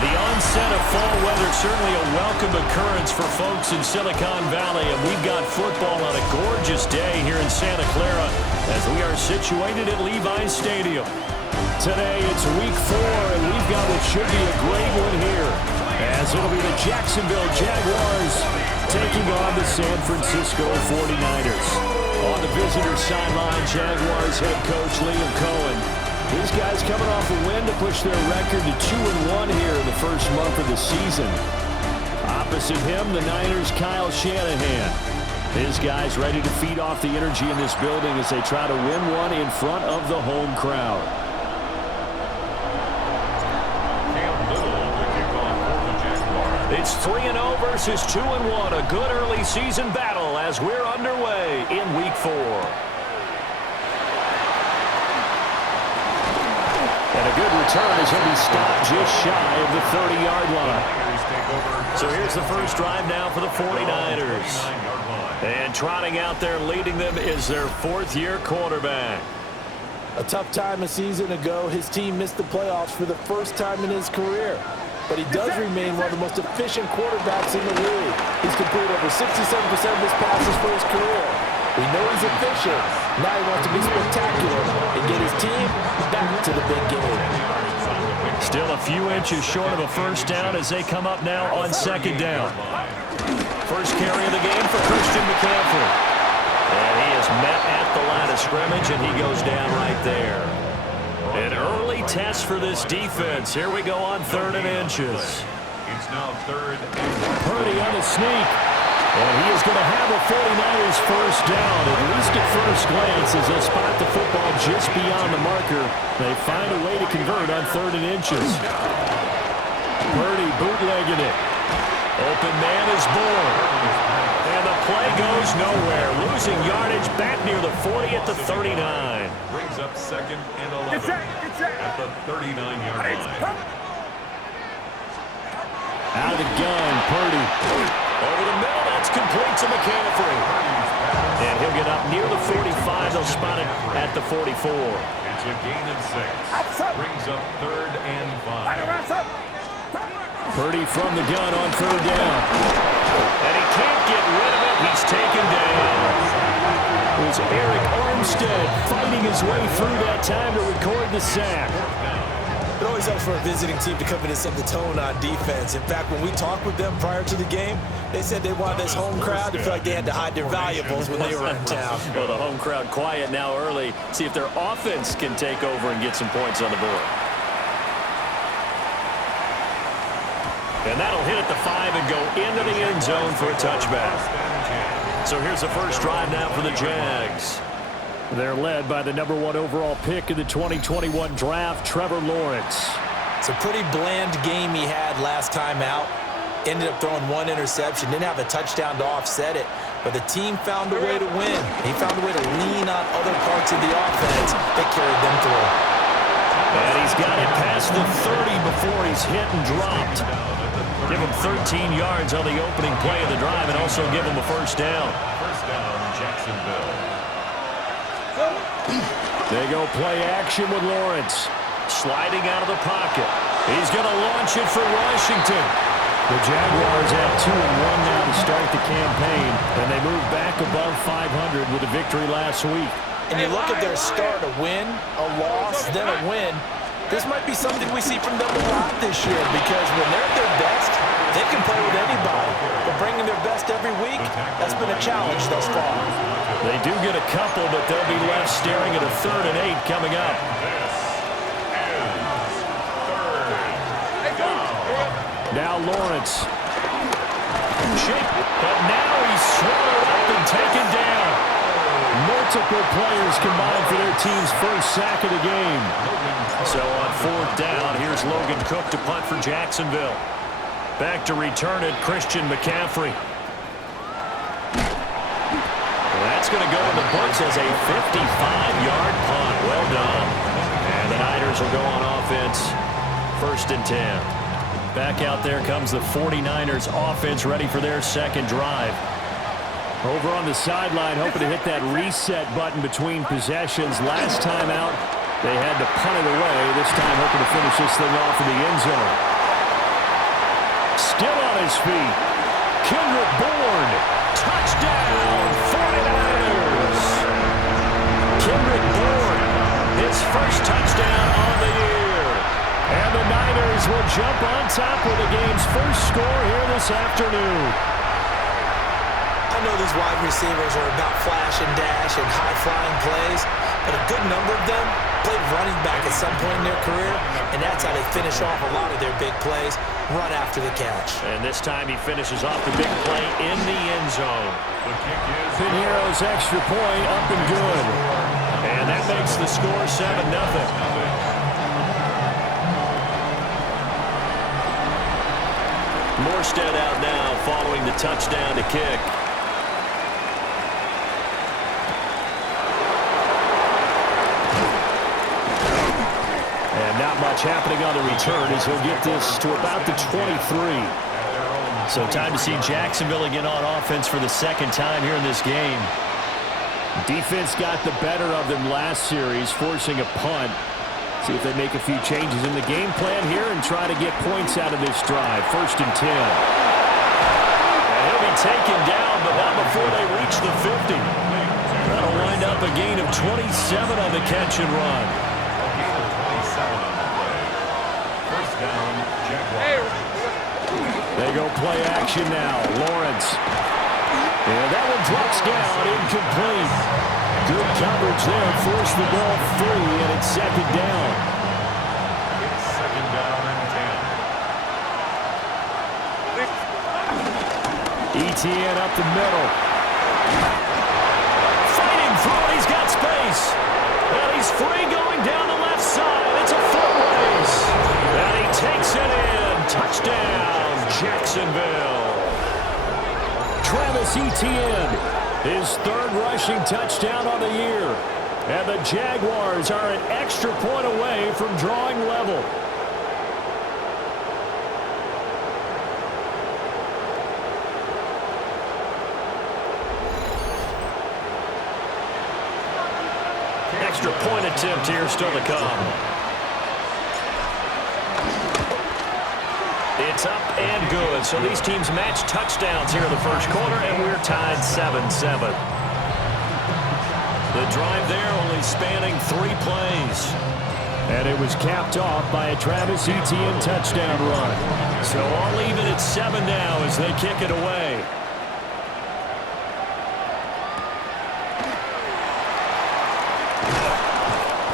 The onset of fall weather, certainly a welcome occurrence for folks in Silicon Valley, and we've got football on a gorgeous day here in Santa Clara as we are situated at Levi Stadium. Today it's week 4, and we've got what should be a great one here, as it'll be the Jacksonville Jaguars taking on the San Francisco 49ers. On the visitor sideline, Jaguars head coach Liam Cohen. These guys coming off a win to push their record to 2-1 here in the first month of the season. Opposite him, the Niners' Kyle Shanahan. His guys ready to feed off the energy in this building as they try to win one in front of the home crowd. It's 3-0 versus 2-1. A good early season battle as we're underway in week 4. And a good return as he'll be stopped just shy of the 30-yard line. So here's the first drive now for the 49ers. And trotting out there leading them is their 4th-year quarterback. A tough time a season ago, his team missed the playoffs for the first time in his career. But he does remain one of the most efficient quarterbacks in the league. He's completed over 67% of his passes for his career. We know he's efficient. Now he wants to be spectacular and get his team back to the big game. Still a few inches short of a first down as they come up now on 2nd down. First carry of the game for Christian McCaffrey. And he is met at the line of scrimmage, and he goes down right there. An early test for this defense. Here we go on 3rd and inches. It's now 3rd and Purdy on the sneak. And he is going to have a 49ers first down, at least at first glance, as they'll spot the football just beyond the marker. They find a way to convert on 3rd and inches. Purdy bootlegging it. Open man is born. And the play goes nowhere. Losing yardage back near the 40 at the 39. Brings up 2nd and 11 at the 39-yard line. Out of the gun, Purdy. Over the middle, that's complete to McCaffrey. And he'll get up near the 45. They'll spot it at the 44. It's a gain of 6. Brings up 3rd and 5. Purdy from the gun on 3rd down. And he can't get rid of it. He's taken down. It was Eric Armstead fighting his way through that time to record the sack. It always helps for a visiting team to come in and set the tone on defense. In fact, when we talked with them prior to the game, they said they wanted this home crowd to feel like they had to hide their valuables when they were in town. Well, the home crowd quiet now early. See if their offense can take over and get some points on the board. And that'll hit at the 5 and go into the end zone for a touchback. So here's the first drive now for the Jags. They're led by the #1 overall pick in the 2021 draft, Trevor Lawrence. It's a pretty bland game he had last time out. Ended up throwing 1 interception. Didn't have a touchdown to offset it. But the team found a way to win. He found a way to lean on other parts of the offense that carried them through. And he's got it past the 30 before he's hit and dropped. Give him 13 yards on the opening play of the drive and also give him a first down. First down, Jacksonville. They go play action with Lawrence. Sliding out of the pocket. He's going to launch it for Washington. The Jaguars have 2-1 now to start the campaign, and they move back above 500 with a victory last week. And you look at their start, a win, a loss, then a win. This might be something we see from them a lot this year because when they're at their best, they can play with anybody. But bringing their best every week, that's been a challenge thus far. They do get a couple, but they'll be left staring at a 3rd and 8 coming up. Now Lawrence. But now he's swallowed up and taken down. Multiple players combined for their team's first sack of the game. So on 4th down, here's Logan Cook to punt for Jacksonville. Back to return it, Christian McCaffrey. That's going to go in the books as a 55-yard punt. Well done. And the Niners will go on offense. 1st and 10. Back out there comes the 49ers offense ready for their 2nd drive. Over on the sideline, hoping to hit that reset button between possessions. Last time out, they had to punt it away. This time hoping to finish this thing off in the end zone. Still on his feet. Kendrick Bourne. Touchdown, 49ers. Kendrick Bourne, his first touchdown on the year. And the Niners will jump on top with the game's first score here this afternoon. I know these wide receivers are about flash and dash and high-flying plays, but a good number of them played running back at some point in their career, and that's how they finish off a lot of their big plays, run after the catch. And this time he finishes off the big play in the end zone. Piniero's extra point up and good. And that makes the score 7-0. Morstead out now following the touchdown to kick. And not much happening on the return as he'll get this to about the 23. So time to see Jacksonville again on offense for the second time here in this game. Defense got the better of them last series, forcing a punt. See if they make a few changes in the game plan here and try to get points out of this drive. 1st and 10. And he'll be taken down, but not before they reach the 50. That'll wind up a gain of 27 on the catch and run. First down, Jaguars. They go play action now. Lawrence. And that one drops down, incomplete. Good coverage there, forced the ball free, and it's 2nd down. It's 2nd down and 10. ETN up the middle. Fighting through it, he's got space. And he's free going down the left side. It's a foot race. And he takes it in. Touchdown, Jacksonville. Travis Etienne, his 3rd rushing touchdown on the year. And the Jaguars are an extra point away from drawing level. Extra point attempt here still to come. It's up and good. So these teams match touchdowns here in the first quarter, and we're tied 7-7. The drive there only spanning 3 plays. And it was capped off by a Travis Etienne touchdown run. So all even at 7 now as they kick it away.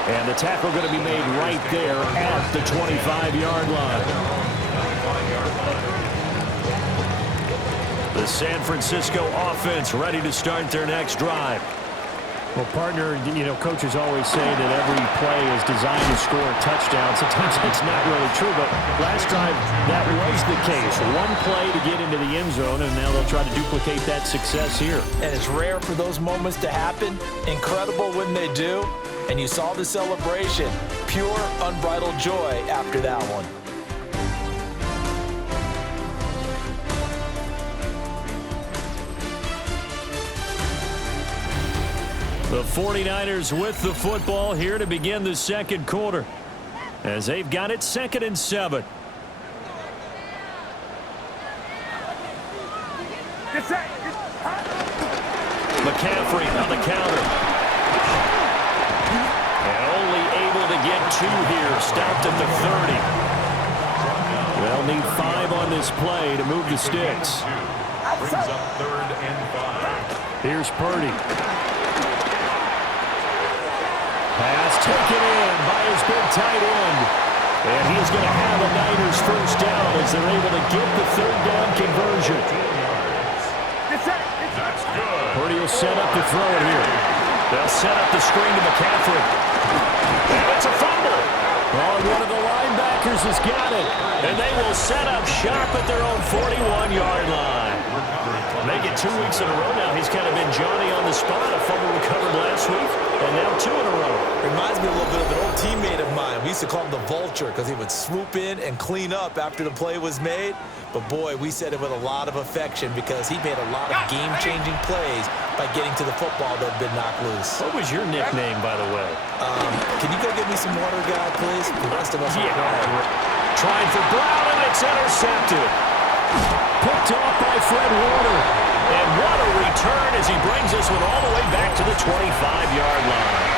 And the tackle going to be made right there at the 25-yard line. The San Francisco offense ready to start their next drive. Well, partner, coaches always say that every play is designed to score a touchdown. Sometimes that's not really true, but last drive that was the case. One play to get into the end zone, and now they'll try to duplicate that success here. And it's rare for those moments to happen. Incredible when they do. And you saw the celebration. Pure, unbridled joy after that one. The 49ers with the football here to begin the second quarter as they've got it 2nd and 7. McCaffrey on the counter. And only able to get 2 here. Stopped at the 30. They'll need 5 on this play to move the sticks. Brings up 3rd and 5. Here's Purdy. Pass taken in by his big tight end. And he's going to have a Niners first down as they're able to get the 3rd down conversion. That's good. Purdy will set up to throw it here. They'll set up the screen to McCaffrey. And it's a fumble. Oh, one of the linebackers has got it. And they will set up shop at their own 41-yard line. Make it 2 weeks in a row now. He's kind of been Johnny on the spot. A fumble recovered last week, and now 2 in a row. Reminds me a little bit of an old teammate of mine. We used to call him the Vulture because he would swoop in and clean up after the play was made. But, boy, we said it with a lot of affection because he made a lot of game-changing plays by getting to the football that had been knocked loose. What was your nickname, by the way? Can you go get me some water, guy, please? The rest of us are quiet. Trying for Brown, and it's intercepted. Picked off by Fred Warner. And what a return as he brings this one all the way back to the 25-yard line.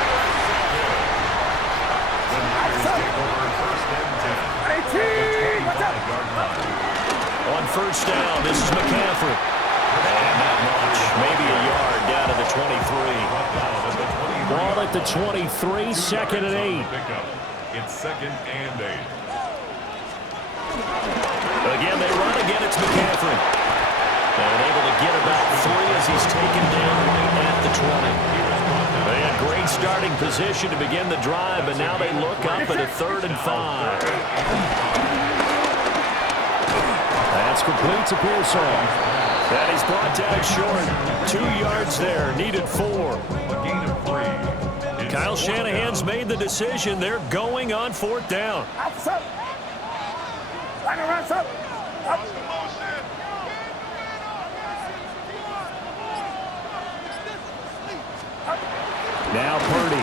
On first down, this is McCaffrey. And not much, maybe a yard down to the 23. Ball at the 23, second and 8. It's second and 8. Again, they run again. It's McCaffrey. And able to get about 3 as he's taken down right at the 20. They had great starting position to begin the drive, but now they look up at a 3rd and 5. That's complete to Pearsall. That is brought down short. 2 yards there. Needed 4. A gain of 3. Kyle Shanahan's made the decision. They're going on 4th down. Now Purdy.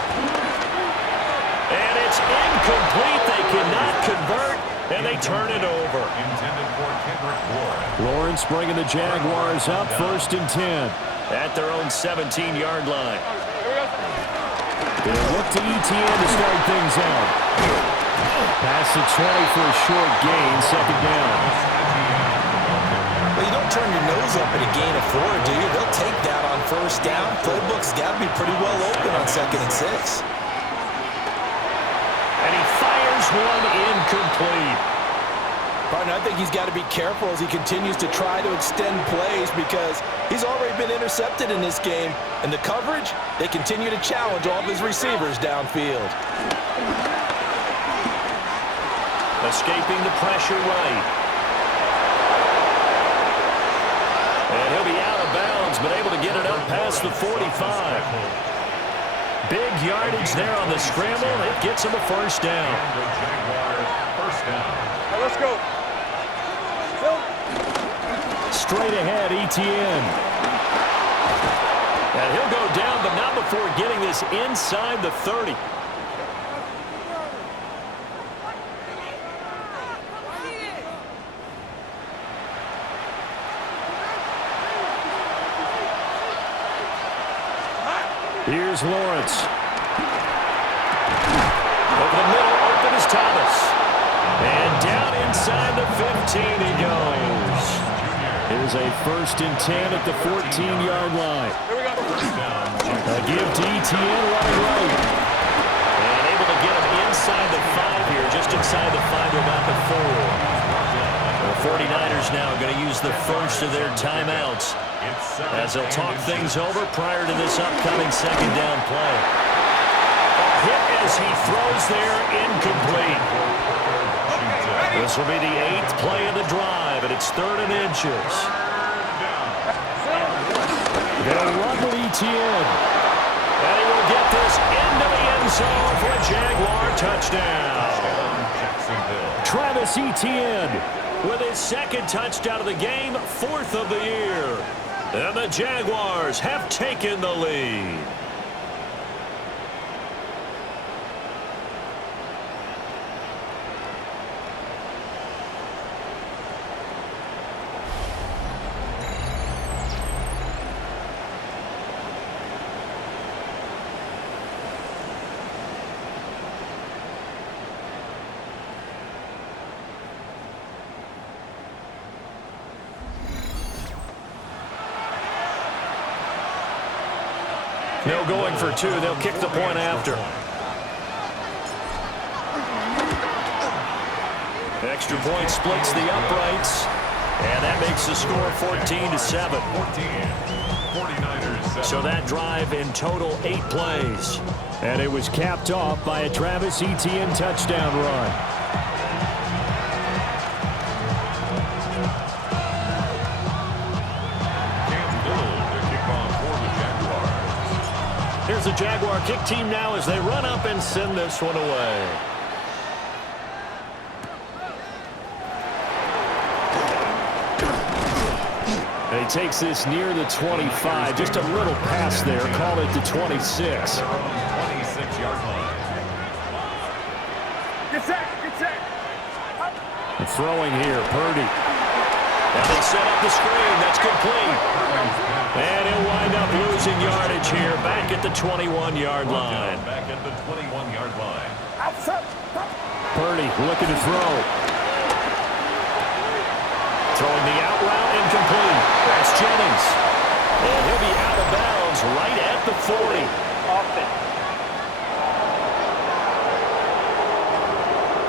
And it's incomplete. They cannot convert, and they turn it over. Intended for Kendrick Warren. Lawrence bringing the Jaguars up 1st and 10 at their own 17-yard line. They'll look to ETN to start things out. Pass the 20 for a short gain, 2nd down. Well, you don't turn your nose up at a gain of 4, do you? They'll take that on 1st down. Playbook's got to be pretty well open on 2nd and 6. And he fires one incomplete. Partner, I think he's got to be careful as he continues to try to extend plays because he's already been intercepted in this game. And the coverage, they continue to challenge all of his receivers downfield. Escaping the pressure right. And he'll be out of bounds, but able to get it up past the 45. Big yardage there on the scramble. It gets him a 1st down. The Jaguars first down. Let's go. Straight ahead, ETN. And he'll go down, but not before getting this inside the 30. Here's Lawrence. Over the middle, open is Thomas. And down inside the 15 he goes. Here's a 1st and 10 at the 14-yard line. Here we go. A give to ETN running right. And able to get him inside the 5 here, just inside the 5 to about the 4. The 49ers now going to use the first of their timeouts as they'll talk things over prior to this upcoming 2nd down play. A hit as he throws there, incomplete. This will be the 8th play of the drive, and it's 3rd and inches. They'll run with ETN. And he will get this into the end zone for a Jaguar touchdown. Travis Etienne with his 2nd touchdown of the game, 4th of the year. And the Jaguars have taken the lead. No going for 2. They'll kick the point after. Extra point splits the uprights. And that makes the score 14-7. 49ers. So that drive in total 8 plays. And it was capped off by a Travis Etienne touchdown run. Here's the Jaguar kick team now as they run up and send this one away. And he takes this near the 25. Just a little pass there. Call it the 26. 26-yard line. Get set. And throwing here, Purdy. And they set up the screen. That's complete. And he'll wind up losing yardage here back at the 21-yard line. Back at the 21-yard line. Purdy looking to throw. Throwing the out route incomplete. That's Jennings. And he'll be out of bounds right at the 40.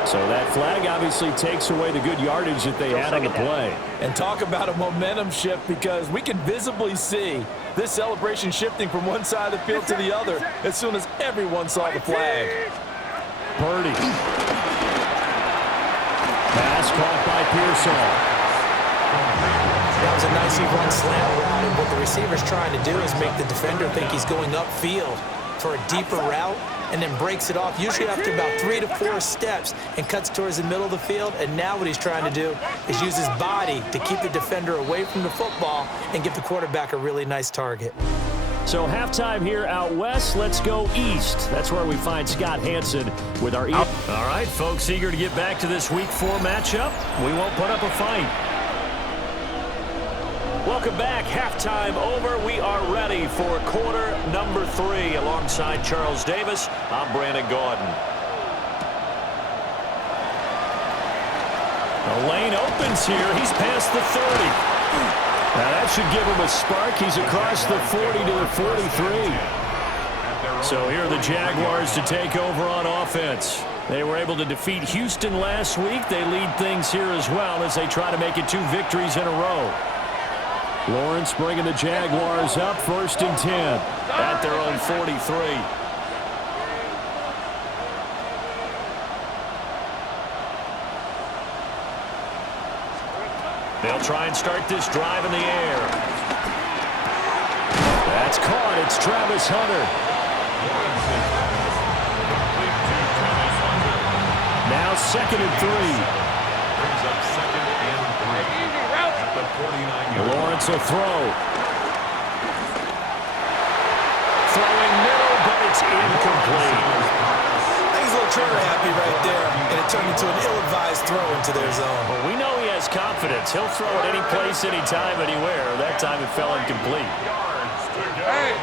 So that flag obviously takes away the good yardage that they had on the play. And talk about a momentum shift, because we can visibly see this celebration shifting from one side of the field to the other as soon as everyone saw the flag. Purdy. Pass caught by Pearson. That was a nicely run slant route, and what the receiver's trying to do is make the defender think he's going upfield for a deeper route, and then breaks it off, usually after about 3 to 4 steps, and cuts towards the middle of the field. And now what he's trying to do is use his body to keep the defender away from the football and give the quarterback a really nice target. So halftime here out west. Let's go east. That's where we find Scott Hansen with our east. All right, folks, eager to get back to this Week 4 matchup. We won't put up a fight. Welcome back. Halftime over. We are ready for quarter number 3. Alongside Charles Davis, I'm Brandon Gaudin. The lane opens here. He's past the 30. Now that should give him a spark. He's across the 40 to the 43. So here are the Jaguars to take over on offense. They were able to defeat Houston last week. They lead things here as well as they try to make it 2 victories in a row. Lawrence bringing the Jaguars up, 1st and 10 at their own 43. They'll try and start this drive in the air. That's caught. It's Travis Hunter. Now 2nd and 3. Brings up 2nd and 3. At the 49-yard line. Lawrence will throw. Throwing middle, but it's incomplete. I think he's a little trigger happy right there, and it turned into an ill-advised throw into their zone. Well, we know he has confidence. He'll throw it any place, anytime, anywhere. That time it fell incomplete. Hey.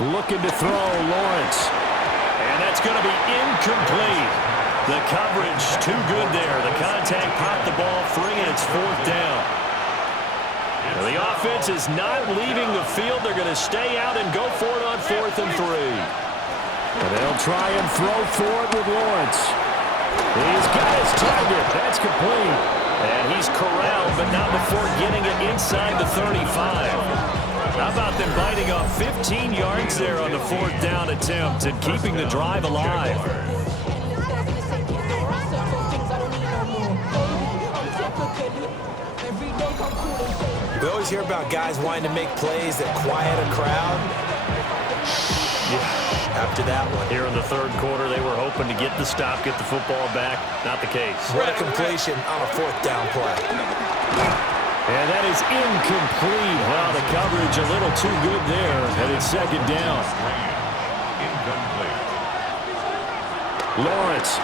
Looking to throw, Lawrence. And that's going to be incomplete. The coverage too good there. The contact popped the ball free, and it's 4th down. Now, the offense is not leaving the field. They're going to stay out and go for it on 4th and 3. And they'll try and throw for it with Lawrence. He's got his target. That's complete. And he's corralled, but not before getting it inside the 35. How about them biting off 15 yards there on the 4th down attempt and keeping the drive alive? We always hear about guys wanting to make plays that quiet a crowd. After that one. Here in the 3rd quarter, they were hoping to get the stop, get the football back. Not the case. What a completion on a 4th down play. And that is incomplete. Wow, the coverage a little too good there. And it's 2nd down. Incomplete. Lawrence.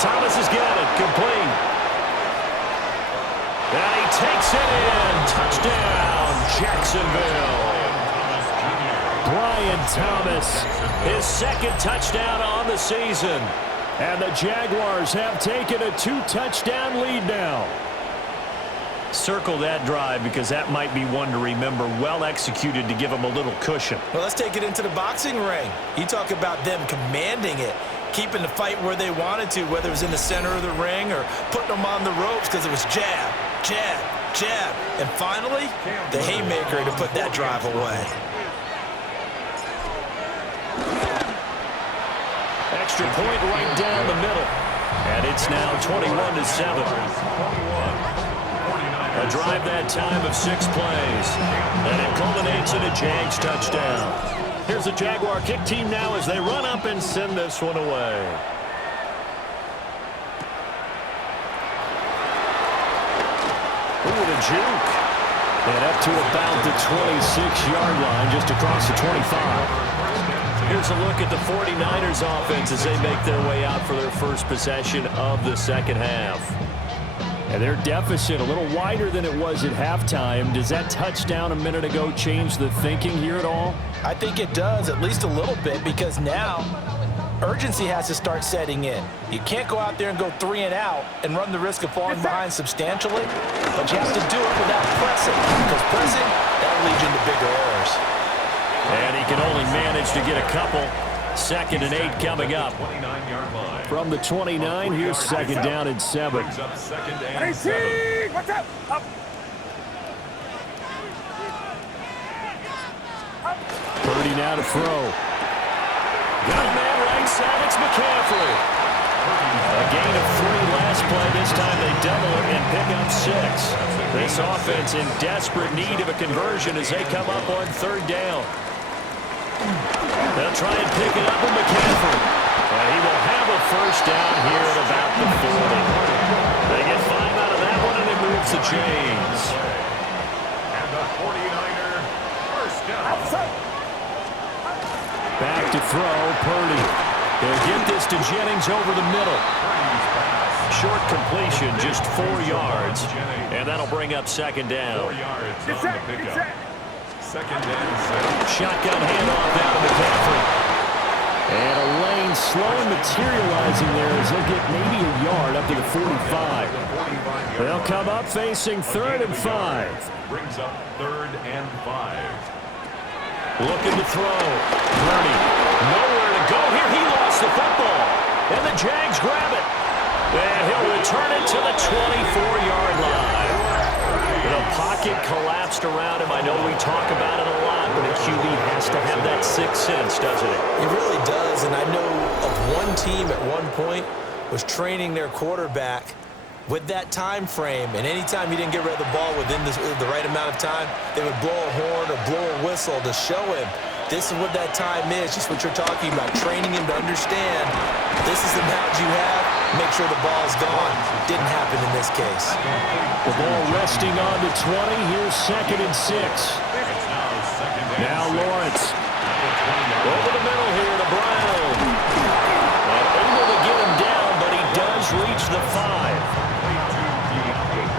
Thomas has got it. Complete. And he takes it in. Touchdown, Jacksonville. Brian Thomas, his 2nd touchdown on the season. And the Jaguars have taken a 2-touchdown lead now. Circle that drive because that might be one to remember. Well executed to give them a little cushion. Well, let's take it into the boxing ring. You talk about them commanding it, keeping the fight where they wanted to, whether it was in the center of the ring or putting them on the ropes because it was jab, jab, jab. And finally, the haymaker to put that drive away. Extra point right down the middle. And it's now 21-7. A drive that time of 6 plays. And it culminates in a Jags touchdown. Here's the Jaguar kick team now as they run up and send this one away. Ooh, the juke. And up to about the 26-yard line, just across the 25. Here's a look at the 49ers offense as they make their way out for their first possession of the second half. And their deficit a little wider than it was at halftime. Does that touchdown a minute ago change the thinking here at all? I think it does, at least a little bit, because now urgency has to start setting in. You can't go out there and go 3 and out and run the risk of falling behind substantially, but you have to do it without pressing, because pressing, that'll lead you into bigger errors. And he can only manage to get a couple. 2nd and 8 coming up. From the 29, here's 2nd down and 7. What's up? Up. Purdy now to throw. Got a man right side, it's McCaffrey. A gain of 3 last play. This time they double it and pick up 6. This offense in desperate need of a conversion as they come up on 3rd down. They'll try and pick it up with McCaffrey. And he will have a first down here at about the 40. They get 5 out of that one, and it moves the chains. And the 49er first down. Back to throw, Purdy. They'll get this to Jennings over the middle. Short completion, just 4 yards. And that'll bring up 2nd down. 4 yards on the pickup. 2nd and 7. Shotgun handoff out to McCaffrey. And a lane slowly materializing there as they'll get maybe a yard up to the 45. They'll come up facing 3rd and 5. Brings up 3rd and 5. Looking to throw. Purdy. Nowhere to go here. He lost the football. And the Jags grab it. And he'll return it to the 24-yard line. The pocket collapsed around him. I know we talk about it a lot, but a QB has to have that 6th sense, doesn't it? It really does, and I know of one team at one point was training their quarterback with that time frame, and anytime he didn't get rid of the ball within the right amount of time, they would blow a horn or blow a whistle to show him this is what that time is, just what you're talking about, training him to understand this is the amount you have, make sure the ball's gone. Didn't happen in this case. The ball resting on to 20. Here's 2nd and 6. Now Lawrence. Over the middle here to Brown. And able to get him down, but he does reach the 5.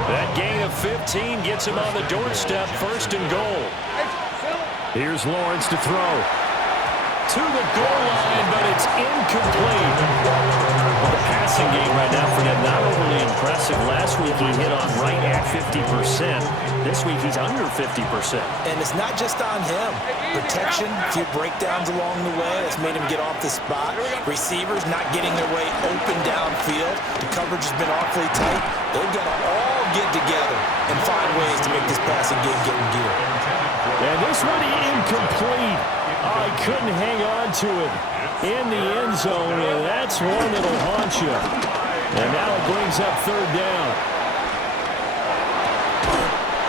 That gain of 15 gets him on the doorstep, 1st and goal. Here's Lawrence to throw. To the goal line, but it's incomplete. Well, the passing game right now for them, not overly impressive. Last week he hit on right at 50%. This week he's under 50%. And it's not just on him. Protection, a few breakdowns along the way that's made him get off the spot. Receivers not getting their way open downfield. The coverage has been awfully tight. They've got to all get together and find ways to make this passing game get in gear. And this one incomplete. Oh, he couldn't hang on to it in the end zone, and that's one that'll haunt you. And now it brings up 3rd down.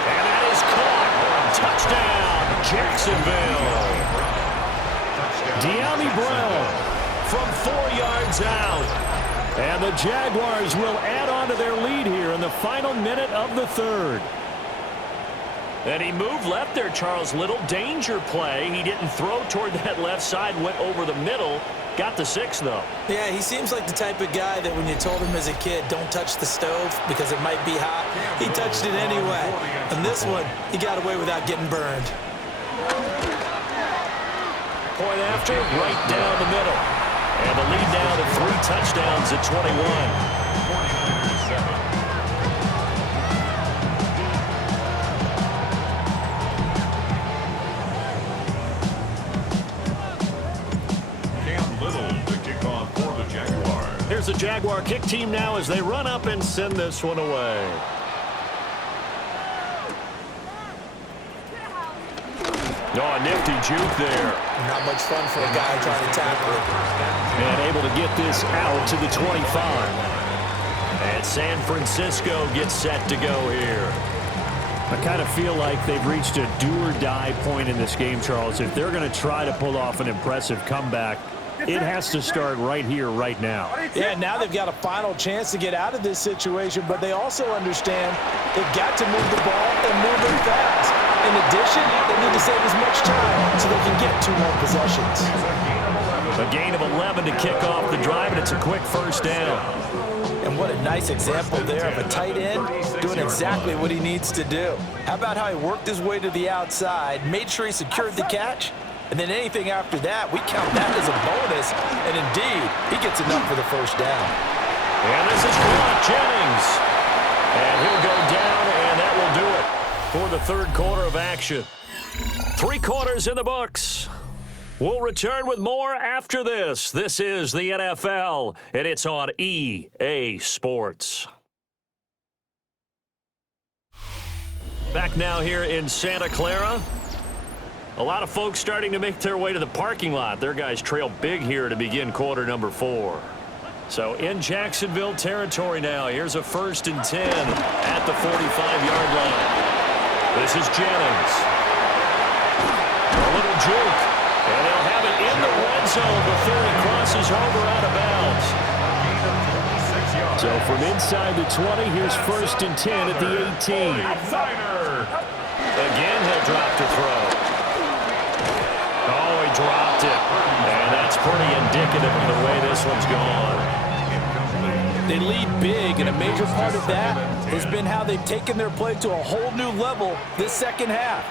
And that is caught. Touchdown, Jacksonville. De'Ami Brown from 4 yards out. And the Jaguars will add on to their lead here in the final minute of the 3rd. And he moved left there, Charles. Little danger play. He didn't throw toward that left side, went over the middle. Got the 6, though. Yeah, he seems like the type of guy that when you told him as a kid, don't touch the stove because it might be hot, he touched it anyway. And this one, he got away without getting burned. Point after, right down the middle. And the lead now to 3 touchdowns at 21. Here's the Jaguar kick team now as they run up and send this one away. Oh, a nifty juke there. Not much fun for a guy trying to tackle it. And able to get this out to the 25. And San Francisco gets set to go here. I kind of feel like they've reached a do-or-die point in this game, Charles. If they're going to try to pull off an impressive comeback, it has to start right here, right now. Yeah, now they've got a final chance to get out of this situation, but they also understand they've got to move the ball and move it fast. In addition, they need to save as much time so they can get 2 more possessions. A gain of 11 to kick off the drive, and it's a quick first down. And what a nice example there of a tight end doing exactly what he needs to do. How about how he worked his way to the outside, made sure he secured the catch, and then anything after that, we count that as a bonus. And indeed, he gets enough for the first down. And this is caught, Jennings. And he'll go down, and that will do it for the third quarter of action. 3 quarters in the books. We'll return with more after this. This is the NFL, and it's on EA Sports. Back now here in Santa Clara. A lot of folks starting to make their way to the parking lot. Their guys trail big here to begin quarter number 4. So in Jacksonville territory now. Here's a 1st and 10 at the 45-yard line. This is Jennings. A little juke. And they'll have it in the red zone before he crosses over out of bounds. So from inside the 20, here's 1st and 10 at the 18. Again, he'll drop to throw. Oh, he dropped it. And that's pretty indicative of the way this one's gone. They lead big, and a major part of that has been how they've taken their play to a whole new level this second half.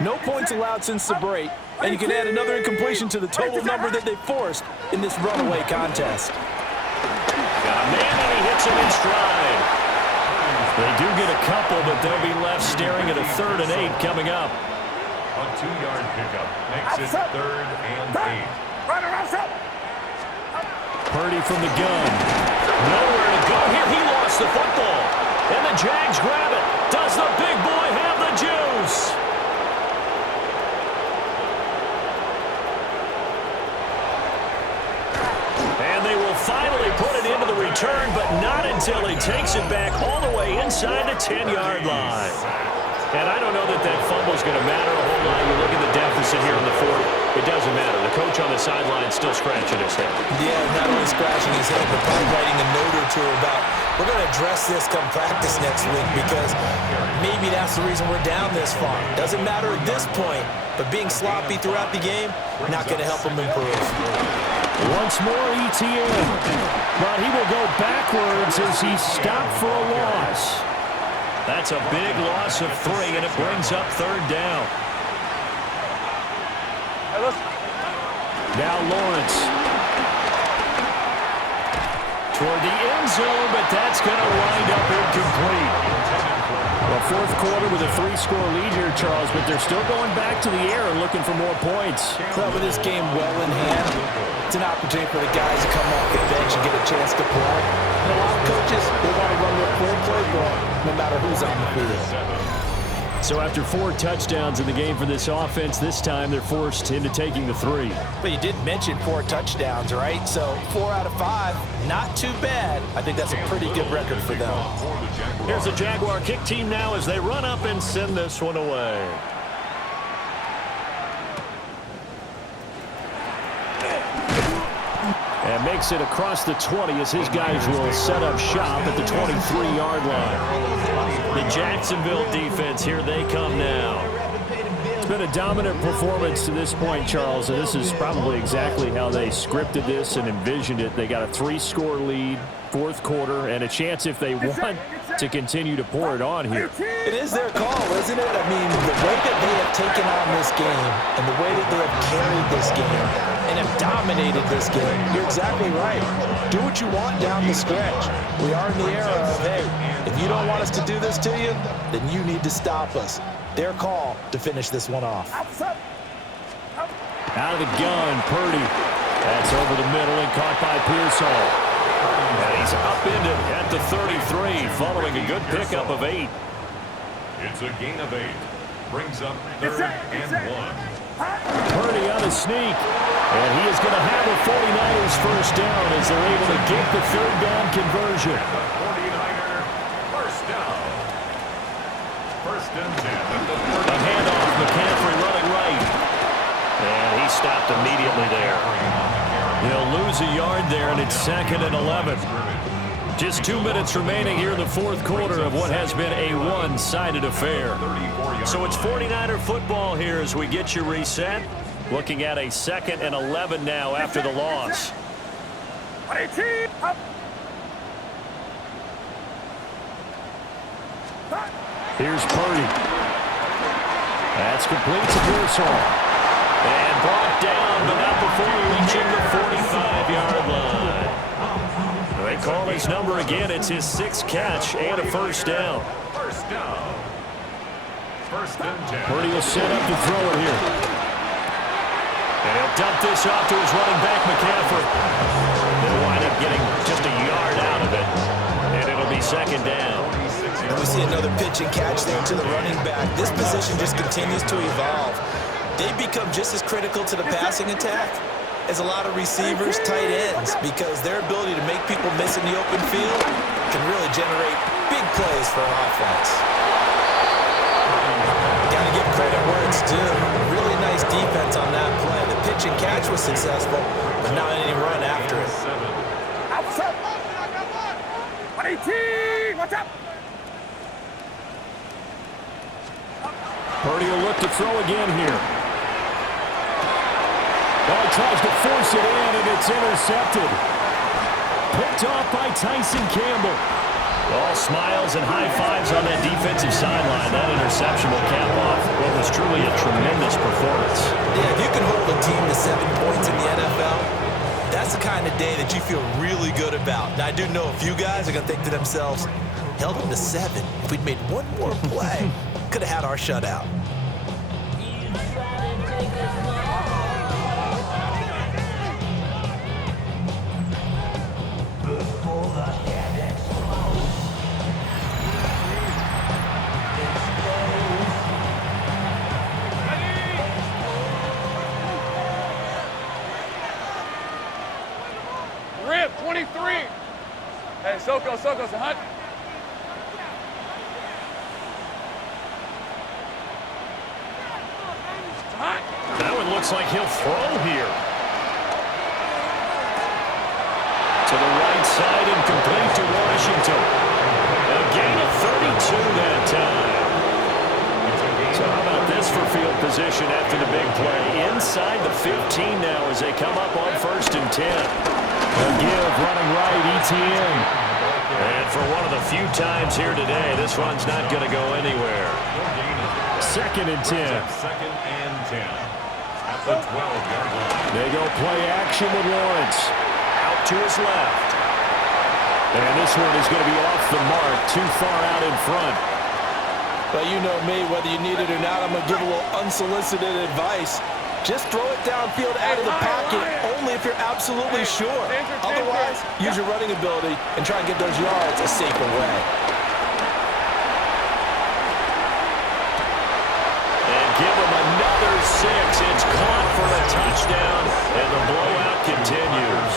No points allowed since the break, and you can add another incompletion to the total number that they forced in this runaway contest. Got a man, and he hits him in stride. They do get a couple, but they'll be left staring at a 3rd and 8 coming up. A 2-yard pickup makes it 3rd and 8. Purdy from the gun. Nowhere to go here. He lost the football. And the Jags grab it. Does the big boy have the juice? And they will finally put it into the return, but not until he takes it back all the way inside the 10-yard line. And I don't know that that fumble is going to matter a whole lot. You look at the deficit here in the 4th. It doesn't matter. The coach on the sideline is still scratching his head. Yeah, not only scratching his head, but probably writing a note or two about, we're going to address this come practice next week because maybe that's the reason we're down this far. Doesn't matter at this point, but being sloppy throughout the game, not going to help him improve. Once more, ETN. But he will go backwards as he's stopped for a loss. That's a big loss of 3, and it brings up 3rd down. Now Lawrence. Toward the end zone, but that's going to wind up incomplete. Well, 4th quarter with a 3-score lead here, Charles, but they're still going back to the air and looking for more points. Well, with this game well in hand, it's an opportunity for the guys to come off the bench and get a chance to play. And a lot of coaches, they want to run their full playbook no matter who's on the field. So after 4 touchdowns in the game for this offense, this time they're forced into taking the 3. But you did mention 4 touchdowns, right? So 4 out of 5, not too bad. I think that's a pretty good record for them. Here's the Jaguar kick team now as they run up and send this one away. And makes it across the 20 as his guys will set up shop at the 23-yard line. The Jacksonville defense, here they come now. It's been a dominant performance to this point, Charles, and this is probably exactly how they scripted this and envisioned it. They got a 3-score lead, 4th quarter, and a chance if they want to continue to pour it on here. It is their call, isn't it? I mean, the way that they have taken on this game and the way that they have carried this game and have dominated this game, you're exactly right. Do what you want down the stretch. We are in the era of, hey, if you don't want us to do this to you, then you need to stop us. Their call to finish this one off. Out of the gun, Purdy. That's over the middle and caught by Pearsall. And he's upended at the 33 following a good pickup of 8. It's a gain of 8. Brings up 3rd and 1. Purdy on a sneak. And he is going to have a 49ers first down as they're able to get the 3rd down conversion. 49er first down. 1st and 10. A handoff, McCaffrey running right. And he stopped immediately there. He'll lose a yard there, and it's 2nd and 11. Just 2 minutes remaining here in the 4th quarter of what has been a one-sided affair. So it's 49er football here as we get you reset. Looking at a 2nd and 11 now after the loss. Here's Purdy. That's complete to Pearsall. And brought down, but not before reaching the 45-yard line. They call his number again. It's his 6th catch and a first down. First down. First and 10. Purdy will set up to throw it here. And he'll dump this off to his running back, McCaffrey. They'll wind up getting just a yard out of it. And it'll be 2nd down. And we see another pitch and catch there to the running back. This position just continues to evolve. They become just as critical to the passing attack as a lot of receivers, tight ends, because their ability to make people miss in the open field can really generate big plays for an offense. Got to give credit where it's due. Really nice defense on that play. The pitch and catch was successful, but not any run after it. What's up? 118! What's up? Purdy will look to throw again here. Oh, he tries to force it in, and it's intercepted. Picked off by Tyson Campbell. All smiles and high fives on that defensive sideline. That interception will cap off what was truly a tremendous performance. Yeah, if you can hold a team to 7 points in the NFL, that's the kind of day that you feel really good about. Now, I do know a few guys are going to think to themselves, held them to 7. If we'd made one more play, could have had our shutout. Rip, 23. Hey, Soko, Hunt. That one looks like he'll throw here. To the right side and complete to Washington. A gain of 32 that time. So how about this for field position after the big play? Inside the 15 now as they come up on 1st and 10. They'll give running right, ETN. And for one of the few times here today, this run's not going to go anywhere. 2nd and 10. 2nd and 10. At the 12-yard line. They go play action with Lawrence. Out to his left. And this one is going to be off the mark, too far out in front. But you know me, whether you need it or not, I'm going to give a little unsolicited advice. Just throw it downfield out of the pocket, only if you're absolutely sure. Otherwise, use your running ability and try and get those yards a safer way. And give them another 6. It's caught for a touchdown, and the blowout continues.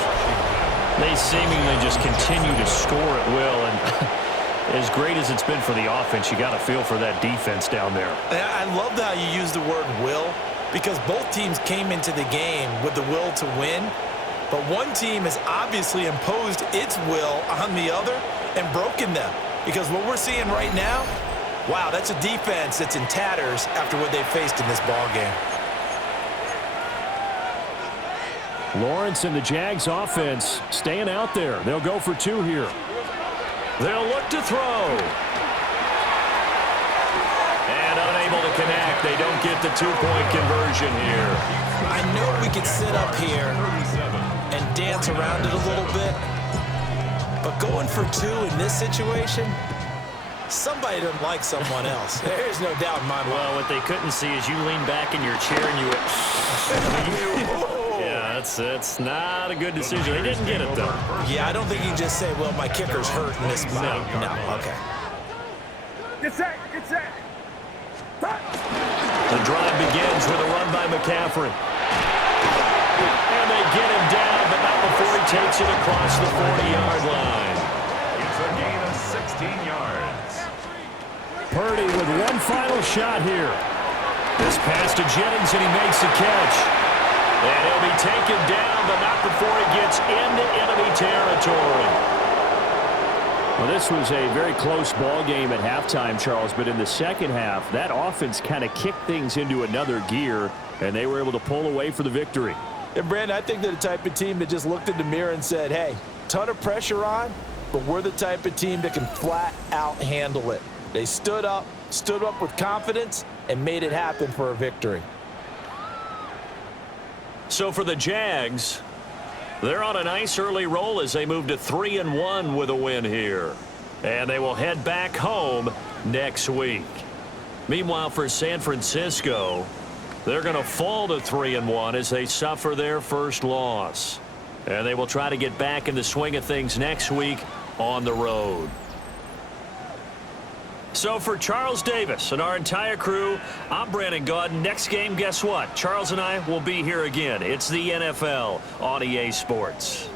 They seemingly just continue to score at will, and as great as it's been for the offense, you got to feel for that defense down there. I love how you use the word will, because both teams came into the game with the will to win, but one team has obviously imposed its will on the other and broken them. Because what we're seeing right now, wow, that's a defense that's in tatters after what they faced in this ball game. Lawrence and the Jags offense staying out there. They'll go for 2 here. They'll look to throw. And unable to connect. They don't get the 2-point conversion here. I know we could sit up here and dance around it a little bit, but going for 2 in this situation, somebody doesn't like someone else. There's no doubt in my mind. Well, what they couldn't see is you lean back in your chair and you went... Yeah, that's not a good decision. They didn't get it, though. Yeah, I don't think you can just say, well, my kicker's hurt in this spot. No, okay. Get set. The drive begins with a run by McCaffrey. And they get him down, but not before he takes it across the 40-yard line. It's a gain of 16 yards. Purdy with one final shot here. This pass to Jennings, and he makes the catch. And he'll be taken down, but not before he gets into enemy territory. Well, this was a very close ball game at halftime, Charles, but in the second half, that offense kind of kicked things into another gear, and they were able to pull away for the victory. And, Brandon, I think they're the type of team that just looked in the mirror and said, hey, ton of pressure on, but we're the type of team that can flat out handle it. They stood up with confidence, and made it happen for a victory. So for the Jags, they're on a nice early roll as they move to 3-1 with a win here. And they will head back home next week. Meanwhile, for San Francisco, they're going to fall to 3-1 as they suffer their first loss. And they will try to get back in the swing of things next week on the road. So for Charles Davis and our entire crew, I'm Brandon Gaudin. Next game, guess what? Charles and I will be here again. It's the NFL on EA Sports.